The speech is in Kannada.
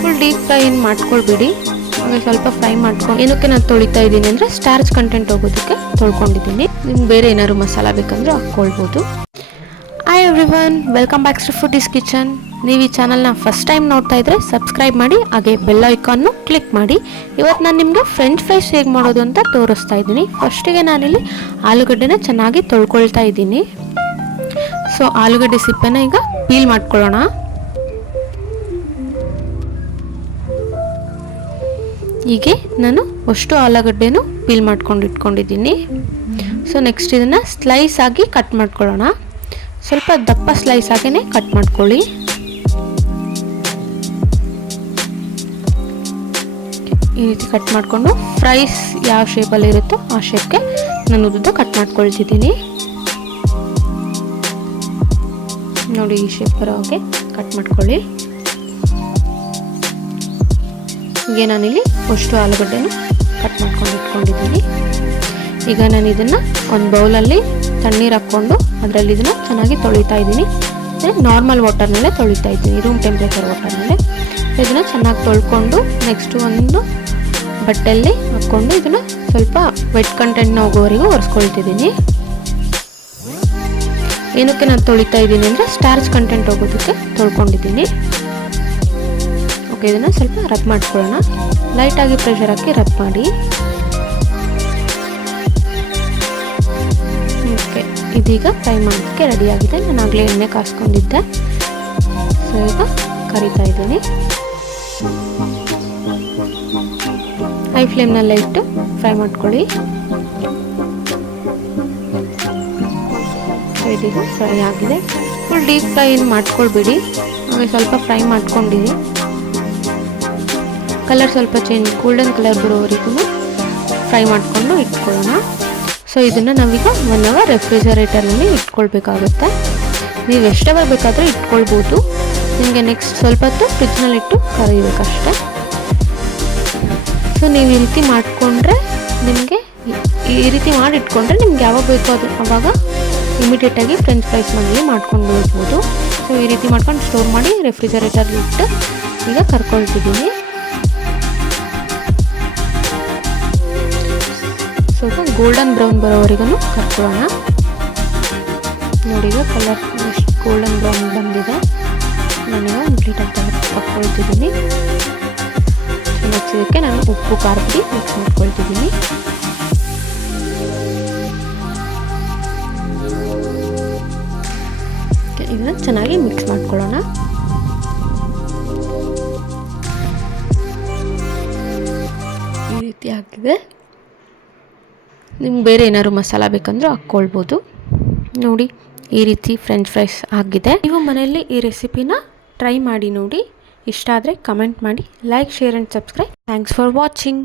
ಫುಲ್ ಡೀಪ್ ಫ್ರೈ ಏನು ಮಾಡ್ಕೊಳ್ಬಿಡಿ. ಆಮೇಲೆ ಸ್ವಲ್ಪ ಫ್ರೈ ಮಾಡ್ಕೊಂಡು ಏನಕ್ಕೆ ನಾನು ತೊಳಿತಾ ಇದ್ದೀನಿ ಅಂದರೆ ಸ್ಟಾರ್ಚ್ ಕಂಟೆಂಟ್ ಹೋಗೋದಕ್ಕೆ ತೊಳ್ಕೊಂಡಿದ್ದೀನಿ. ನಿಮ್ಗೆ ಬೇರೆ ಏನಾದ್ರು ಮಸಾಲ ಬೇಕಂದ್ರೆ ಹಾಕ್ಕೊಳ್ಬೋದು. Hi everyone welcome back to foodies kitchen ನೀವು ಈ ಚಾನಲ್ನ ಫಸ್ಟ್ ಟೈಮ್ ನೋಡ್ತಾ ಇದ್ರೆ ಸಬ್ಸ್ಕ್ರೈಬ್ ಮಾಡಿ, ಹಾಗೆ ಬೆಲ್ ಐಕಾನ್ನು ಕ್ಲಿಕ್ ಮಾಡಿ. ಇವತ್ತು ನಾನು ನಿಮಗೆ ಫ್ರೆಂಚ್ ಫ್ರೈಸ್ ಹೇಗೆ ಮಾಡೋದು ಅಂತ ತೋರಿಸ್ತಾ ಇದ್ದೀನಿ. ಫಸ್ಟಿಗೆ ನಾನಿಲ್ಲಿ ಆಲೂಗಡ್ಡೆನ ಚೆನ್ನಾಗಿ ತೊಳ್ಕೊಳ್ತಾ ಇದ್ದೀನಿ. ಸೊ ಆಲೂಗಡ್ಡೆ ಸಿಪ್ಪೆನ ಈಗ ಪೀಲ್ ಮಾಡ್ಕೊಳ್ಳೋಣ. ಹೀಗೆ ನಾನು ಅಷ್ಟು ಆಲೂಗಡ್ಡೆನೂ ಪೀಲ್ ಮಾಡ್ಕೊಂಡು ಇಟ್ಕೊಂಡಿದ್ದೀನಿ. ಸೊ ನೆಕ್ಸ್ಟ್ ಇದನ್ನು ಸ್ಲೈಸ್ ಆಗಿ ಕಟ್ ಮಾಡ್ಕೊಳ್ಳೋಣ. ಸ್ವಲ್ಪ ದಪ್ಪ ಸ್ಲೈಸ್ ಆಗೇ ಕಟ್ ಮಾಡ್ಕೊಳ್ಳಿ. ಈ ರೀತಿ ಕಟ್ ಮಾಡಿಕೊಂಡು ಫ್ರೈಸ್ ಯಾವ ಶೇಪಲ್ಲಿ ಇರುತ್ತೋ ಆ ಶೇಪ್ಗೆ ನಾನು ಉದ್ದ ಕಟ್ ಮಾಡ್ಕೊಳ್ತಿದ್ದೀನಿ. ನೋಡಿ ಈ ಶೇಪ್ ಬರೋ ಹಾಗೆ ಕಟ್ ಮಾಡ್ಕೊಳ್ಳಿ. ಹೀಗೆ ನಾನಿಲ್ಲಿ ಅಷ್ಟು ಆಲೂಗಡ್ಡೆನೂ ಕಟ್ ಮಾಡ್ಕೊಂಡು ಇಟ್ಕೊಂಡಿದ್ದೀನಿ. ಈಗ ನಾನು ಇದನ್ನು ಒಂದು ಬೌಲಲ್ಲಿ ತಣ್ಣೀರು ಹಾಕ್ಕೊಂಡು ಅದರಲ್ಲಿ ಇದನ್ನು ಚೆನ್ನಾಗಿ ತೊಳಿತಾ ಇದ್ದೀನಿ. ನಾರ್ಮಲ್ ವಾಟರ್ನಲ್ಲೇ ತೊಳಿತಾ ಇದ್ದೀನಿ ರೂಮ್ ಟೆಂಪ್ರೇಚರ್ ವಾಟರ್ನಲ್ಲೇ ಇದನ್ನು ಚೆನ್ನಾಗಿ ತೊಳ್ಕೊಂಡು ನೆಕ್ಸ್ಟು ಒಂದು ಬಟ್ಟೆಯಲ್ಲಿ ಹಾಕ್ಕೊಂಡು ಇದನ್ನು ಸ್ವಲ್ಪ ವೆಟ್ ಕಂಟೆಂಟ್ನ ಹೋಗೋವರೆಗೂ ಒರೆಸ್ಕೊಳ್ತಿದ್ದೀನಿ. ಏನಕ್ಕೆ ನಾನು ತೊಳಿತಾ ಇದ್ದೀನಿ ಅಂದರೆ ಸ್ಟಾರ್ಚ್ ಕಂಟೆಂಟ್ ಹೋಗೋದಕ್ಕೆ ತೊಳ್ಕೊಂಡಿದ್ದೀನಿ. ಓಕೆ, ಇದನ್ನು ಸ್ವಲ್ಪ ರಬ್ ಮಾಡ್ಕೊಳ್ಳೋಣ. ಲೈಟಾಗಿ ಪ್ರೆಷರ್ ಹಾಕಿ ರಬ್ ಮಾಡಿ. ಓಕೆ, ಇದೀಗ ಫ್ರೈ ಮಾಡೋದಕ್ಕೆ ರೆಡಿಯಾಗಿದೆ ನಾನು ಆಗಲೇ ಎಣ್ಣೆ ಕಾಸ್ಕೊಂಡಿದ್ದೆ. ಸೊ ಈಗ ಕರಿತಾ ಇದ್ದೀನಿ. ಹೈ ಫ್ಲೇಮ್ನಲ್ಲೇ ಇಟ್ಟು ಫ್ರೈ ಮಾಡ್ಕೊಳ್ಳಿ. ಇದೀಗ ಫ್ರೈ ಆಗಿದೆ. ಫುಲ್ ಡೀಪ್ ಫ್ರೈ ಏನು ಮಾಡ್ಕೊಳ್ಬೇಡಿ. ಸ್ವಲ್ಪ ಫ್ರೈ ಮಾಡ್ಕೊಂಡಿರಿ ಕಲರ್ ಸ್ವಲ್ಪ ಚೇಂಜ್ ಗೋಲ್ಡನ್ ಕಲರ್ ಬರೋವರೆಗೂ ಫ್ರೈ ಮಾಡಿಕೊಂಡು ಇಟ್ಕೊಳ್ಳೋಣ. ಸೊ ಇದನ್ನು ನಾವೀಗ ಒನ್ ಅವರ್ ರೆಫ್ರಿಜರೇಟರ್ನಲ್ಲಿ ಇಟ್ಕೊಳ್ಬೇಕಾಗುತ್ತೆ. ನೀವು ಎಷ್ಟು ಅವರ್ ಬೇಕಾದರೂ ಇಟ್ಕೊಳ್ಬೋದು. ನಿಮಗೆ ನೆಕ್ಸ್ಟ್ ಸ್ವಲ್ಪ ಹೊತ್ತು ಫ್ರಿಜ್ನಲ್ಲಿಟ್ಟು ಕರಿಬೇಕಷ್ಟೆ. ಸೊ ನೀವು ಈ ರೀತಿ ಮಾಡಿಕೊಂಡ್ರೆ ನಿಮಗೆ ಈ ರೀತಿ ಮಾಡಿ ಇಟ್ಕೊಂಡ್ರೆ ನಿಮ್ಗೆ ಯಾವಾಗ ಬೇಕೋ ಅದು, ಅವಾಗ ಇಮಿಡಿಯೇಟಾಗಿ ಫ್ರೆಂಚ್ ಫ್ರೈಸ್ ಮನೇಲಿ ಮಾಡ್ಕೊಂಡು ಬಿಡ್ಬೋದು ಸೊ ಈ ರೀತಿ ಮಾಡ್ಕೊಂಡು ಸ್ಟೋರ್ ಮಾಡಿ ರೆಫ್ರಿಜರೇಟರ್ಲಿಟ್ಟು ಈಗ ಕರ್ಕೊಳ್ತಿದ್ದೀನಿ. ಸ್ವಲ್ಪ ಗೋಲ್ಡನ್ ಬ್ರೌನ್ ಬರೋವರೆಗೂ ಕರ್ಕೊಳ್ಳೋಣ ನೋಡಿ ಕಲರ್ ಗೋಲ್ಡನ್ ಬ್ರೌನ್ ಬಂದಿದೆ. ನಾನೀಗ ಕಂಪ್ಲೀಟಾಗಿ ಹಾಕ್ಕೊಳ್ತಿದ್ದೀನಿ. ನೆಕ್ಸ್ಟ್ ಇದಕ್ಕೆ ನಾನು ಉಪ್ಪು ಖಾರ ಪುಡಿ ಮಿಕ್ಸ್ ಮಾಡ್ಕೊಳ್ತಿದ್ದೀನಿ. ಇದನ್ನು ಚೆನ್ನಾಗಿ ಮಿಕ್ಸ್ ಮಾಡ್ಕೊಳ್ಳೋಣ. ಈ ರೀತಿ ಆಗಿದೆ ನಿಮ್ಗೆ ಬೇರೆ ಏನಾದ್ರು ಮಸಾಲ ಬೇಕಂದ್ರೂ ಹಾಕ್ಕೊಳ್ಬೋದು. ನೋಡಿ, ಈ ರೀತಿ ಫ್ರೆಂಚ್ ಫ್ರೈಸ್ ಆಗಿದೆ. ನೀವು ಮನೆಯಲ್ಲಿ ಈ ರೆಸಿಪಿನ ಟ್ರೈ ಮಾಡಿ ನೋಡಿ. ಇಷ್ಟ ಆದರೆ ಕಮೆಂಟ್ ಮಾಡಿ like share and subscribe thanks for watching